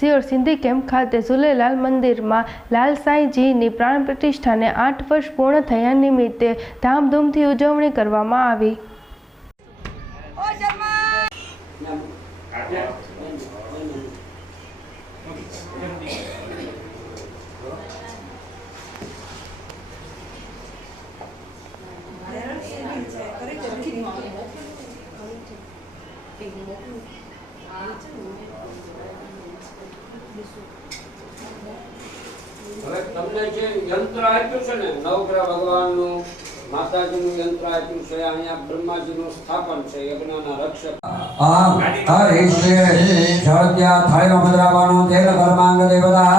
સિયોર Sindhi camp ખાતે ઝૂલેલાલ મંદિરમાં લાલ સાંઈજીની પ્રાણ પ્રતિષ્ઠાને આઠ વર્ષ પૂર્ણ થયા નિમિત્તે ધામધૂમથી ઉજવણી કરવામાં આવી. હવે તમને જે યંત્ર આપ્યું છે ને નવગ્રહ ભગવાનનું માતાજીનું યંત્ર આપ્યું છે અહીંયા બ્રહ્માજીનું સ્થાપન છે યજ્ઞના રક્ષક. આમ હરિષ્ય જળત્યા થાળીનો મદરાવાનો તેલ કર્માંગ દેવતા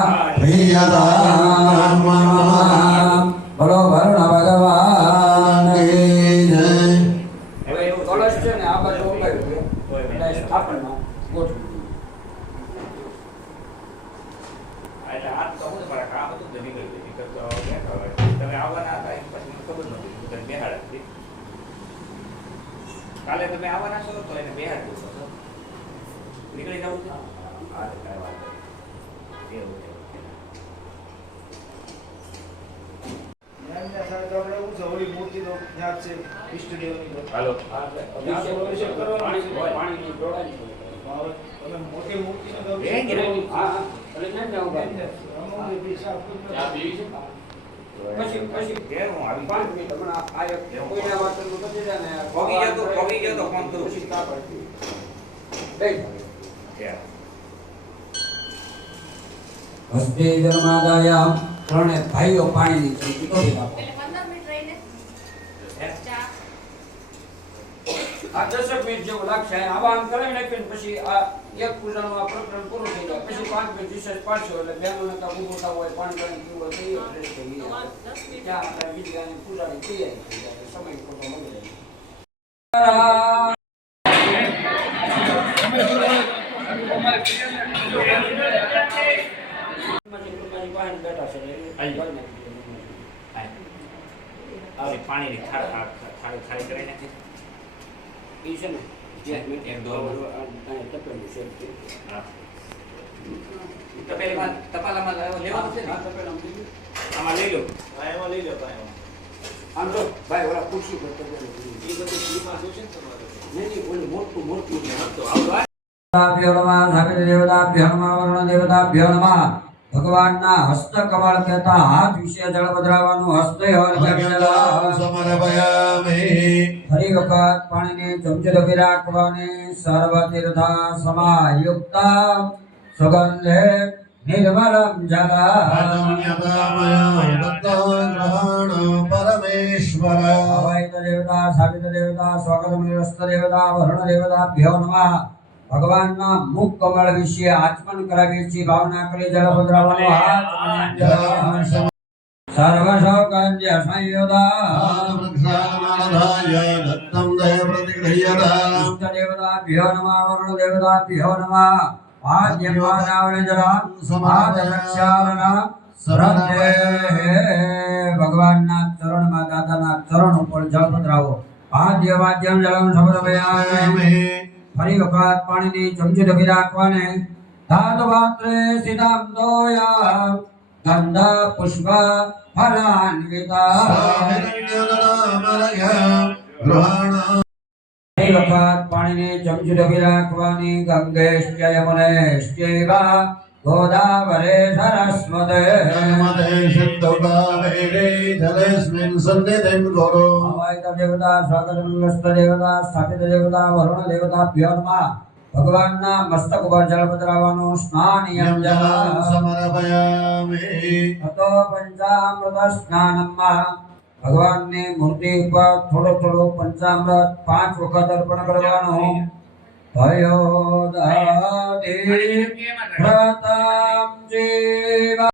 બોલો વરુણ ભગવાન હવે એવું કળશ છે ને આ બાજુ ઉપાડ્યું છે એટલે સ્થાપનમાં ગોઠવી દીધું. એટલે આ તો હું તમારા કામ હતું ને નીકળી ગયું. નીકળતો બેઠા હોય. તમે આવવાના હતા એ પછી મને ખબર નહોતી. હું તને બેહાડ્યા હતી. કાલે તમે આવવાના છો તો એને બેહાડી દો છો. નીકળી જવું છે. હા મૂર્તિ કાંઈ વાંધો. એવું પછી પછી ઘેર હું આવી પાંચ મિનિટ હમણાં આ એક કોઈના વાતનું નથી જાય ને પોગી ગયો તો- પોગી ગયો તો ફોન કરું. પછી કાપડ. બેય. હસ્તે ધર્માદાયા ત્રણે ભાઈઓ પાણીની ચીકી તોડી નાખો હે? આ દસક મિનિટ જેવું લાગશે. આ આમ કરાવી નાખીને પછી આ એક પૂજાનું આ પ્રકરણ પૂરું થઈ જાય. પછી પાંચ મિનિટ રિસર્ચ પાડશો એટલે કાં ઊભું થવું હોય પાણી પાણી પીવું હોય તો એ ફ્રેશ થઈ ગયા ત્યાં આપણે બીજી ગાયની પૂજાની તૈયારી થઈ જાય. સમય ખોટો મળી જાય. પાણી એટલે એ છે ને એક તપેલીમાં તપાલામાં લેવાનું છે ને હા તપેલામાં લીધું. આમાં લઈ લો આમ તો ભાઈ ઓલા ખુરશી પર તપેલું લીધું. નહીં, નહીં, ઓલું મોટું મોટું છે. દેવતાભ્યો નમઃ સાબિત દેવતાભ્યો નમઃ વરુણ દેવતાભ્યો નમઃ ભગવાનના હસ્ત કમળ કહેતા હાથ વિશે જળ પધરાવવાનું હસ્તે ફરી વખત પાણીની ચમચી ડોબી રાખવાને સર્વ તીર્થા સમાયુક્ત. સુગંધે નિર્મલમ પરમેશ્વર દેવતા સાબિત દેવતા સ્વાગતમિરસ્ત દેવતા વરુણ દેવતાભ્યો નમઃ. ભગવાનના મુખ કમળ વિશે આચમન કરાવીએ છીએ ભાવના કરી જળ હાથ. સર્વ સૌકન્ય સંયોદા દત્તમ દય પ્રતિગૃહ્યત ઇષ્ટ દેવતાભ્યો નમઃ વરુણ દેવતાભ્યો નમઃ. આદ્યમાનાવળી જરા સમાજ રક્ષાલના ભગવાનના ચરણમાં દાદાના ચરણ ઉપર જળ પધરાવો આદ્ય વાદ્યમ જલમ સમર્પયામિ ફરી વખત પાણીની ચમચી ઢબી રાખવાને ધાતુ પાત્રે સીતામ દોયા ગંધા, પુષ્પ, ફલાન્વિતા. ફરી વખત પાણીની ચમચી ઢબી રાખવાની ગંગેશ્ચ યમુનેશ્ચૈવ સન્નિધિં ગુરુ અવાયત દેવતા સ્વાગતમસ્ત દેવતા સ્થાપિત દેવતા વરુણ દેવતા નમઃ ભગવાનના મસ્તક ઉપર જળ પધરાવવાનું સ્નાન યમ જલ સમર્પયામિ તતો પંચામૃત સ્નાનમાં ભગવાનની મૂર્તિ ઉપર થોડો થોડો પંચામૃત પાંચ વખત અર્પણ કરવાનું ભયો દાદી જીવ